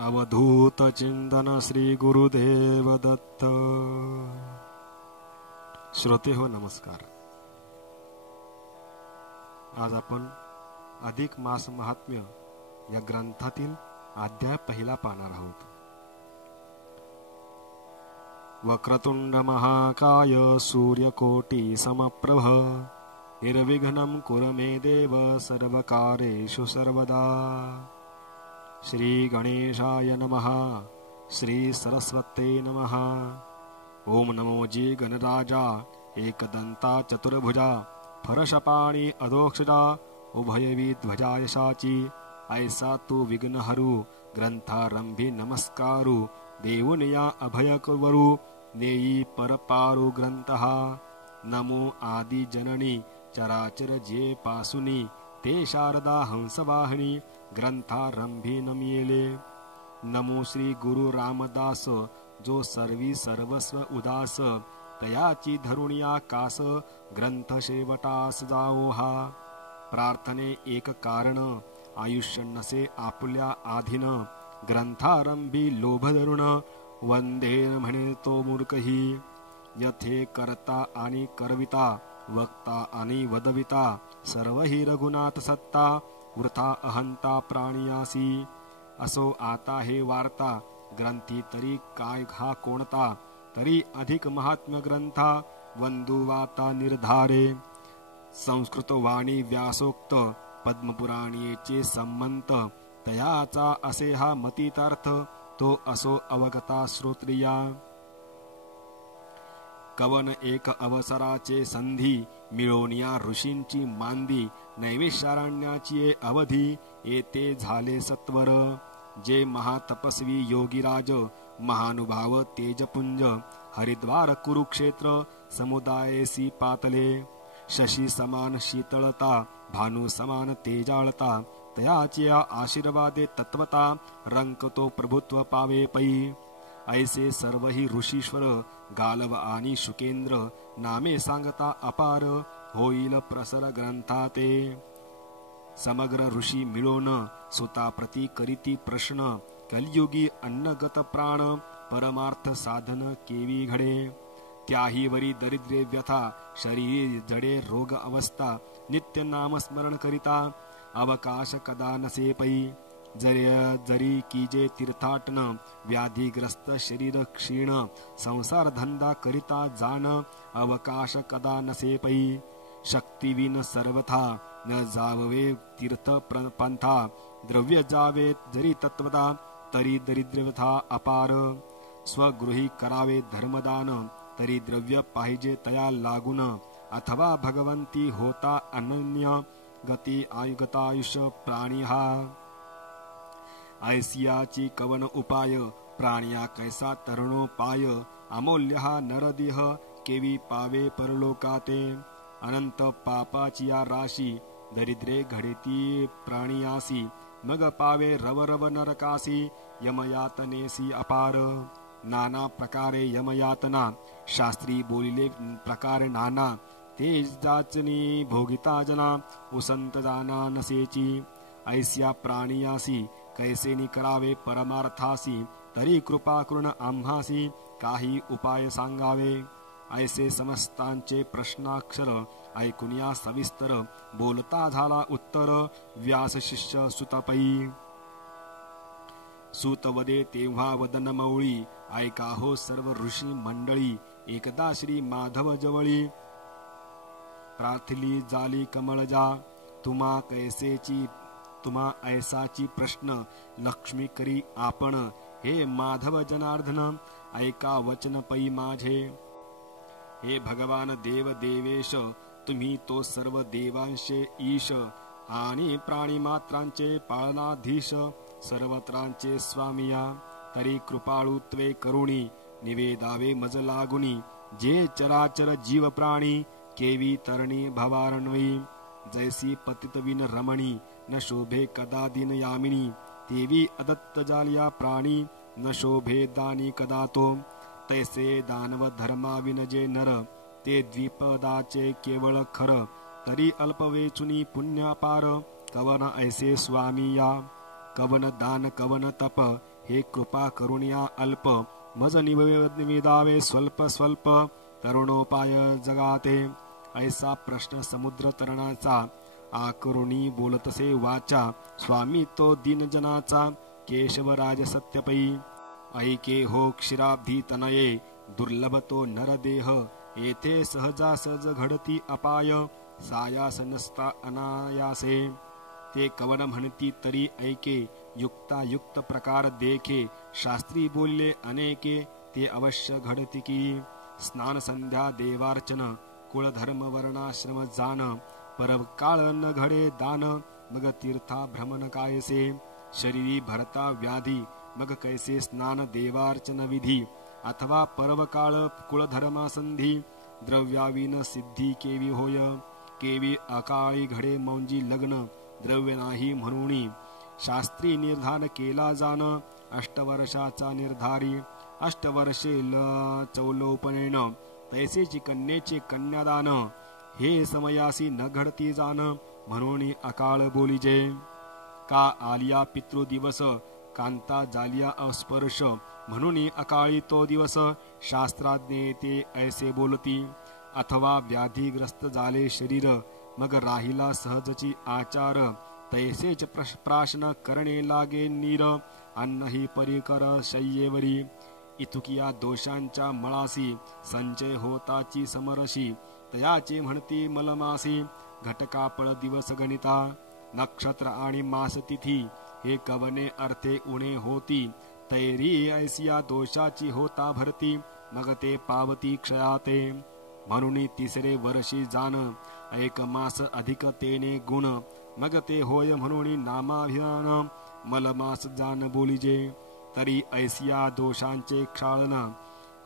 अवधूत चिंतन श्री गुरुदेव दत्त. श्रोते हो नमस्कार. आज आपण अधिक मास महात्म्य या ग्रंथातील अध्याय पहिला पाहणार आहोत. वक्रतुंड महाकाय सूर्यकोटी समप्रभ निर्विघ्नं कुरु मे देव सर्वकार्येषु सर्वदा. श्री गणेशाय नमः. श्री सरस्वते नमः. ओम नमो जी गणराजा एकदंता चतुर्भुजा फरशपाणी अधोक्षजा उभयवी ध्वजा यशाची ऐसा तू विघ्नहरु ग्रंथारंभी नमस्कारू देवुनिया अभयकवरु नेयी परपारु ग्रंथः. नमो आदि जननी चराचर जे पासुनी ते शारदा हंसवाहिनी ग्रंथारंभी नमियेले. नमो श्री गुरु रामदास जो सर्वी सर्वस्व उदास तयाची धरुणिया कास ग्रंथ शेवटास जाओ हा. प्रार्थने एक कारण आयुष्य नसे आपुल्या आधीन ग्रंथारंभी लोभ धरुण वंदे म्हणे तो मूर्खही. यथे करता आणि करविता वक्ता आणि वदविता सर्व हि रघुनाथ सत्ता वृथा अहंता प्राणियासी. असो आता हे वार्ता ग्रंथी तरी काय हा कोणता तरी अधिक महात्म्य ग्रंथा वंदुवाता निर्धारे. संस्कृत वाणी व्यासोक्त पद्मपुराणीचे संमंत तयाचा असे हा मतितार्थ तो असो अवगता श्रोत्रिया. कवन एक अवसराचे संधी मिळवून ऋषींची मांदी नैवेशारण्याची अवधी येते झाले सत्वर. जे महातपस्वी योगीराज महानुभाव तेजपुंज हरिद्वार कुरुक्षेत्र समुदायसी पातले. शशी समान शीतळता भानु समान तेजाळता तयाची आशीर्वादे तत्वता रंकतो प्रभुत्व पावे पै. ऐसे सर्व ही ऋषीश्वर गालव आणि शुकेंद्र नामे सांगता अपार होईल प्रसर ग्रंथाते. समग्र ऋषी मिळून सुता प्रती करीती प्रश्न कलियुगी अन्नगत प्राण परमार्थ साधन केवी घडे. त्याही वरी दरिद्रे व्यथा शरीरी जडे रोग अवस्था नित्य नाम स्मरण करिता अवकाश कदा नसे पै. जरी कीजे तीर्थाटन व्याधिग्रस्त शरीर क्षीण संसार धंदा करिता जाण अवकाश कदा नसे पै. शक्तिविन सर्वथा न जाववे तीर्थ पंथा द्रव्य जावे जरी तत्वता तरी दरिद्रव्यथा अपार. स्वगृही करावे धर्मदान तरी द्रव्य पाहिजे तया लागून अथवा भगवंती होता अनन्य गती गतायुष्य प्राणी हा. ऐसियाची कवन उपाय प्राणिया कैसा तरुणोपाय अमूल्य हा नरदेह केवी पावे परलोकाते. अनंत पापाची या राशी दरिद्रे घडेती प्राणियासी मग पावे रवरव नरकासी यमयातनेसी अपार. नाना प्रकारे यमयातना शास्त्री बोलिले प्रकारे नाना ते जाचनी भोगिता जना उसंत जाना नसेची. ऐसिया प्राणियासी कैसेनी करावे परमार्थासी तरी कृपा करून आम्हासी काही उपाय सांगावे. ऐसे समस्तांचे प्रश्नाक्षर ऐकुनिया सविस्तर बोलता झाला उत्तर व्यास शिष्य सुतपै. सूत वदे तेव्हा वदन मौळी ऐका हो सर्व ऋषी मंडळी. एकदा श्री माधव जवळी प्रार्थली जाली कमळजा तुम्हा ऐसाची प्रश्न लक्ष्मी करी आपण. हे माधव जनार्दन ऐका वचन पै माझे. हे भगवान देव देवेश तुम्ही तो सर्व देवांशे ईश आणि प्राणी मात्रांचे पालनाधीश सर्वत्रांचे स्वामिया. तरी कृपाळुत्वे करुणी निवेदावे मज लागुनी जे चराचर जीव प्राणी केवी तरणी भवारणवी. जैसी पतितविन रमणी न शोभे कदा दिन यामिनी देवी अदत्त जालिया प्राणी न शोभे दानी कदा तो. तैसे दानव धर्माविन जे नर ते द्विपदाचे केवळ खर तरी अल्प वेचुनी पुण्य अपार कवन ऐसे स्वामी या कवन दान कवन तप हे कृपा करुणिया अल्प मज निवेदावे स्वल्प स्वल्प तरुणोपाय जगाते ऐसा प्रश्न समुद्र तरणाचा आकरुणी बोलतसे वाचा स्वामी तो दीनजनाचा केशवराज सत्यपै ऐके हो क्षीराब्धी तनये दुर्लभ तो नरदेह येथे सहजासहज घडती अपाय सायास नसता अनायासे ते कवन म्हणती तरी ऐके युक्तायुक्त प्रकार देखे शास्त्री बोलले अनेके ते अवश्य घडती की स्नान संध्या देवार्चन कुळधर्म वर्णाश्रम जान परकाळ न घडे दान मग तीर्था भ्रमण कायसे शरीरी भरता व्याधी मग कैसे स्नान देवार्चन विधी अथवा पर्वकाळ कुळधर्मासंधी द्रव्याविन सिद्धी केवी होय केवी अकाळी घडे मौंजी लग्न द्रव्य नाही म्हणून शास्त्री निर्धार केला जाण अष्टवर्षाचा निर्धारी अष्टवर्षे चौलोपनेन तैसेची कन्येचे कन्यादान हे समयासी न घडती जाण म्हणून अकाळ बोलिजे का आलिया पितृदिवस कांता जालिया अस्पर्श म्हणून अकाळी तो दिवस शास्त्राज्ञे ते ऐसे बोलती अथवा व्याधीग्रस्त झाले शरीर मग राहिला सहजची आचार तैसेच प्राशन करणे लागे नीर अन्नही परिकर शय्येवरी इतुकिया दोषांच्या मळासी संचय होताची समरशी तयाचे म्हणती मलमासी घटकापळ दिवस गणिता नक्षत्र आणि मास तिथी हे कवने अर्थे उणे होती तैरी ऐसिया दोषाची होता भरती मग ते पावती क्षयाते म्हणून तिसरे वर्षी जाण एक मास अधिकतेने गुण मग ते होय म्हणून नामाभिमान मलमास जाण बोलिजे तरी ऐसिया दोषांचे क्षालन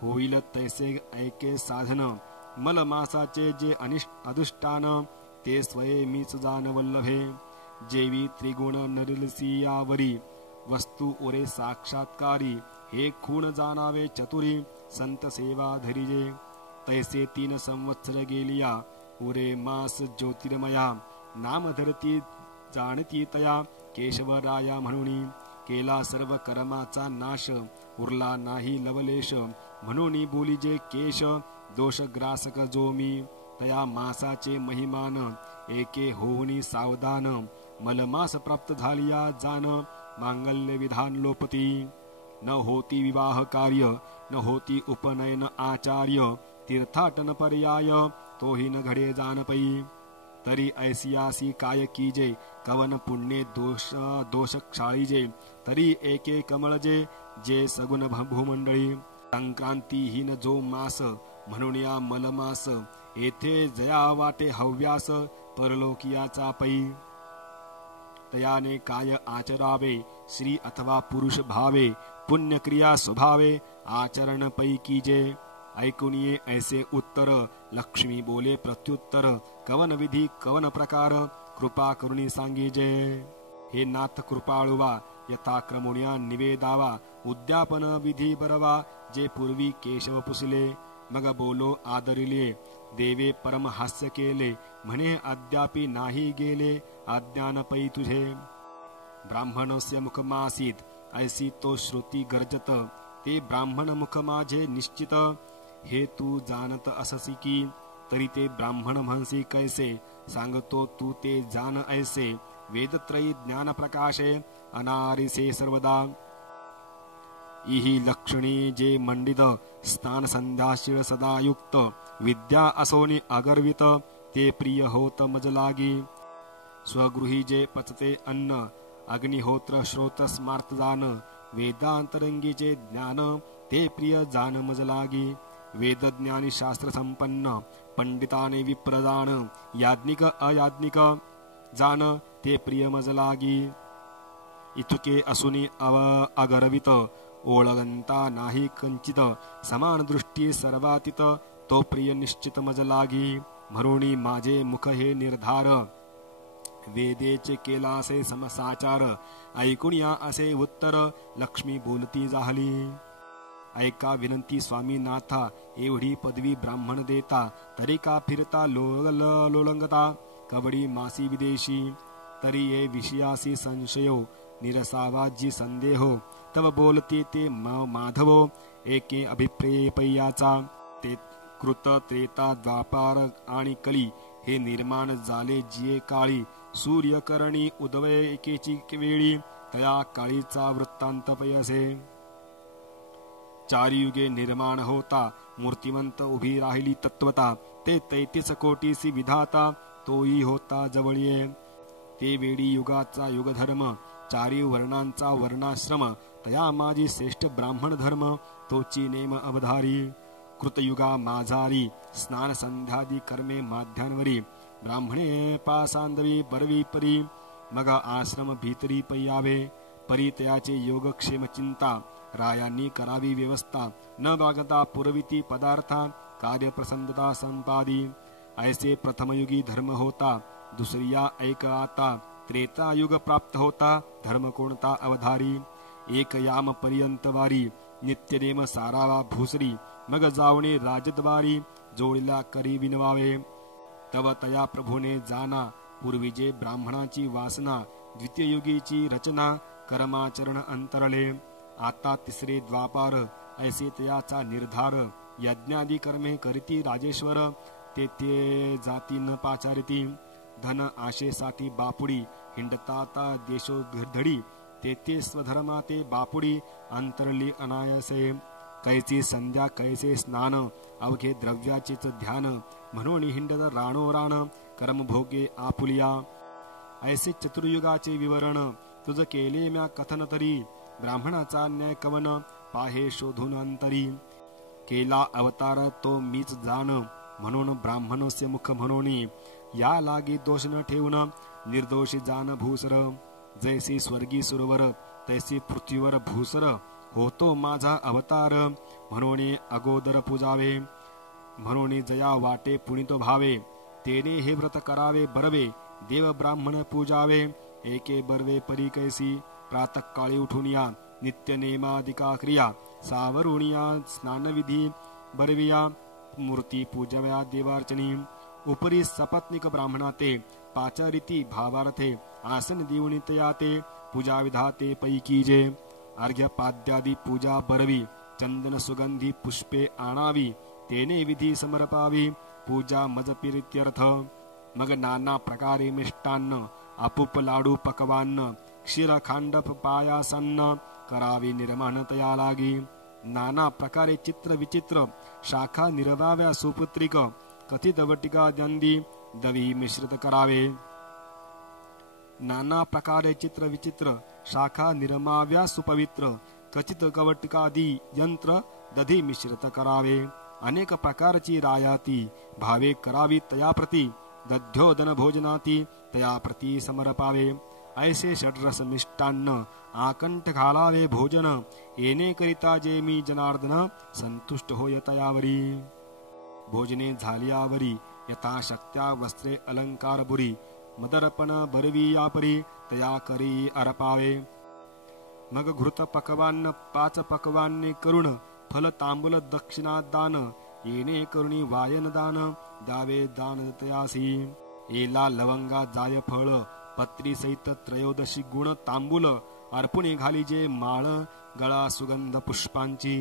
होईल तैसे ऐके साधन मलमासाचे जे अधिष्ठान ते स्वये मीच जाण वल्लभे जेवी त्रिगुण नरिलसियावरी वस्तू ओरे साक्षात्कारी हे खूण जाणावे चतुरी संत सेवा धरिजे तैसे 3 संवत्सर गेलिया उरे मास ज्योतिर्मया नाम धरती जाणती तया केशवराया म्हणून केला सर्व कर्माचा नाश उरला नाही लवलेश म्हणून बोलिजे केश दोषग्रासक जो मी तया मासाचे महिमान एके होऊनी सावधान मलमास प्राप्त झालिया जाण मांगल्य विधान लोपती न होती विवाह कार्य न होती उपनयन आचार्य तीर्थाटन पर्याय तोही न घडे जानपै तरी ऐसियासी काय कीजे कवन पुण्ये दोष क्षाळीजे तरी एके कमळजे जे सगुण भूमंडळी संक्रांतीहीन जो मास म्हणून या मलमास येथे जया वाटे हव्यास परलोकियाचा पै तयाने काय आचरावे श्री अथवा पुरुष भावे पुण्यक्रिया स्वभावे आचरण पैकीजे ऐकुनिये ऐसे उत्तर लक्ष्मी बोले प्रत्युत्तर कवन विधी कवन प्रकार कृपा करुणी सांगीजे हे नाथ कृपाळुवा यथाक्रमुण्या निवेदावा उद्यापन विधी बरवा जे पूर्वी केशव पुसले मग बोलो आदरिले देवे परम हास्य केले म्हणे अद्यापि नाही गेले अज्ञान पै तुझे ब्राह्मणस्य मुखमासीत ऐसी तो श्रुती गर्जत ते ब्राह्मण मुख माझे निश्चित हे तू जानत अससी की तरी ते ब्राह्मण म्हणसी कैसे सांगतो तू ते जान ऐसे वेदत्रयी ज्ञान प्रकाशे अनारिसे सर्वदा इही लक्षणी जे मंडित स्थान संध्याशीळ सदा युक्त विद्या असोनी अगर्वित ते प्रिय होत मज लागी स्वगृही जे पचते अन्न अग्निहोत्र श्रोत स्मार्त जान वेदांतरंगीचे ज्ञान ते प्रिय जान मज लागी वेदज्ञानी शास्त्र संपन्न पंडिताने विप्रदान याज्ञिक अयाज्ञिक जान ते प्रिय मज लागी इतुके असुनी अगर्वित ओळगंता नाही कंचित समान दृष्टी सर्वातीत तो प्रिय निश्चित मज लागी म्हणून माझे मुख हे निर्धार वेदेचे केला असे समसाचार ऐकून या असे उत्तर लक्ष्मी बोलती झाली ऐका विनंती स्वामीनाथा एवढी पदवी ब्राह्मण देता तरी का फिरता लोलंगता कवडी मासी विदेशी तरी ये विषयासी संशयो निरसावाजी संदेहो तव बोलते ते माधवो एके अभिप्रेय पैयाचा ते कृत त्रेता द्वापार आणि कली हे निर्माण झाले जिये काळी सूर्यकरणी उदवय एकेची वेळी तया काळीचा वृत्तांत पयसे चार युगे निर्माण होता मूर्तिमंत उभी राहिली तत्वता ते 33 कोटीसी विधाता तोही होता जवळये ते वेळी युगाचा युगधर्म चारी वर्णांचा वर्णाश्रम तया माझी श्रेष्ठ ब्राह्मण धर्म तोची नेम अवधारी कृतयुगा माझारी स्नान संध्यादी कर्मे माध्यांवरी ब्राह्मणे पासांदवी बरवी परी मग आश्रम भीतरी पैयावे परी तयाचे योगक्षेम चिंता रायांनी करावी व्यवस्था न बागता पुरविती पदार्था कार्यप्रसन्नता संपादी ऐसे प्रथमयुगी धर्म होता दुसरिया ऐक आता त्रेतायुग प्राप्त होता धर्म कोणता अवधारी एक याम पर्यंत वारी नित्यनेम सारावा भूसरी मग जावणे राजद्वारी जोडीला करी विनवावे तव तया प्रभूने जाना पूर्वीजे ब्राह्मणाची वासना द्वितीययुगीची रचना कर्माचरण अंतरले आता तिसरे द्वापार ऐसे तयाचा निर्धार यज्ञादी कर्मे करीती राजेश्वर ते जाती न पाचारिती धन आशेसाठी बापुडी हिंडताता देशो धडी ते स्वधर्मा ते बापुडी अंतरली अनायसे कैसी संध्या कैसे स्नान अवघे द्रव्याचेच ध्यान म्हणून हिंडत राणो राण कर्मभोगे आपुलिया ऐसे चतुर्युगाचे विवरण तुझ केले म्या कथन तरी ब्राह्मणाचा न्याय कवन पाहे शोधून अंतरी केला अवतार तो मीच जाण म्हणून ब्राह्मणस्य मुख म्हणून या लागी दोष न ठेवून निर्दोषी जाण भूसर जैसी स्वर्गी सुरवर तैसी पृथ्वीवर भूसर होतो माझा अवतार म्हणून अगोदर पूजावे म्हणून जया वाटे पुनितो भावे तेने हे व्रत करावे बरवे देव ब्राह्मण पूजावे एके बरवे परी कैसी प्रातःकाळी उठून या नित्य नेमादिका क्रिया सावरुणिया स्नानविधी बरविया मूर्ती पूजव्या देवार्चनी उपरी सपत्निक ब्राह्मणा ते पाचारिती भावार्थे आसन देऊनी तया ते पूजा विधाते पैकी जे अर्घ्य पाद्यादी पूजा बरवी चंदन सुगंधी पुष्पे आणावी तेने विधी समर्पावी पूजा मजपिरित्यर्थ मग नाना प्रकारे मिष्टान्न अपूप लाडू पकवान्न क्षीरखांडप पायासन्न करावी निर्माण तया लागी नाना प्रकारे चित्र विचित्र शाखा निर्वाव्या सुपुत्रिक कथित वटिका द्यंदी दवी मिश्रित करावे नाना प्रकारे चित्र विचित्र शाखा निर्माव्या सुपवित्र कथित कवटिकादी यंत्र दधी मिश्रित करावे अनेक प्रकारची रायाती भावे करावी तया प्रती दध्योदन भोजनाती तया प्रती समर्पावे ऐसे षड्रस मिष्टान्न आकंठ घालावे भोजन येणे करिता जे मी जनार्दन संतुष्ट होय तयावरी भोजने झाल्यावरी यथाशक्त्या वस्त्रे अलंकार बुरी मदर्पण बरवी यापरी तया करी अर्पावे मग घृत पकवान्न पाच पकवान्ने करुण फल तांबूल दक्षिणा दान येणे करुणी वायन दान दावे दान तयासी एला लवंगा जाय फळ पत्री सहित त्रयोदशी गुण तांबूल अर्पुणे घालीजे माळ गळा सुगंध पुष्पांची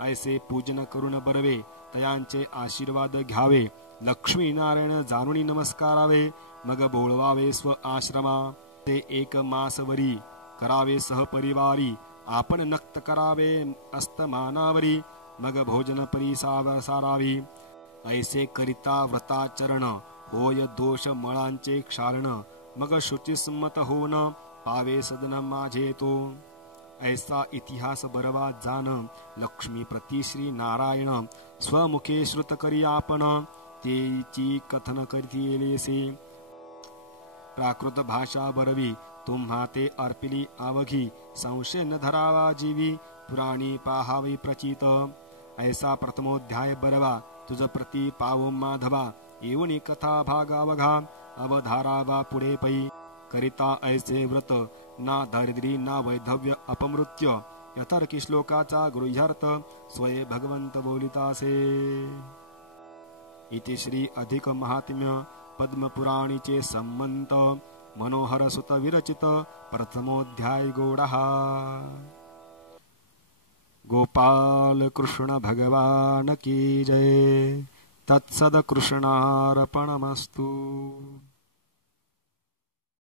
ऐसे पूजन करून बरवे तयांचे आशीर्वाद घ्यावे लक्ष्मी नारायण जाणून नमस्कारावे मग बोळवावे स्व आश्रमा ते एक मासवरी करावे सहपरिवारी आपण नक्त करावे अस्तमानावरी मग भोजन परिसारावी ऐसे करिता व्रताचरण होय दोष मळांचे क्षालन मग शुचिसम्मत होऊन पावे सदन माझे तो ऐसा इतिहास बरवा जान लक्ष्मी प्रति श्री नारायण स्वमुखे श्रुत करी आपण तेची कथन करीलेसे प्राकृत भाषा बरवी तुम्हा ते अर्पिली आवघी संशय न धरावा जीवी पुराणी पाहावी प्रचित ऐसा प्रथमोध्याय बरवा तुझ प्रति पावो माधवा येऊनी कथा भागावघा अवधारावा पुढे पै करिता ऐसे व्रत ना दारिद्री ना वैधव्य अपमृत्य यथार्की श्लोकाचा गृह्यार्थ स्वये भगवंत बोलितासे इति श्री अधिक महात्म्य पद्मपुराणीचे संमंत मनोहर सुत विरचित प्रथमोध्याय गोडहा। गोपाल कृष्ण भगवान की जय। तत्सद कृष्णार्पणमस्तु।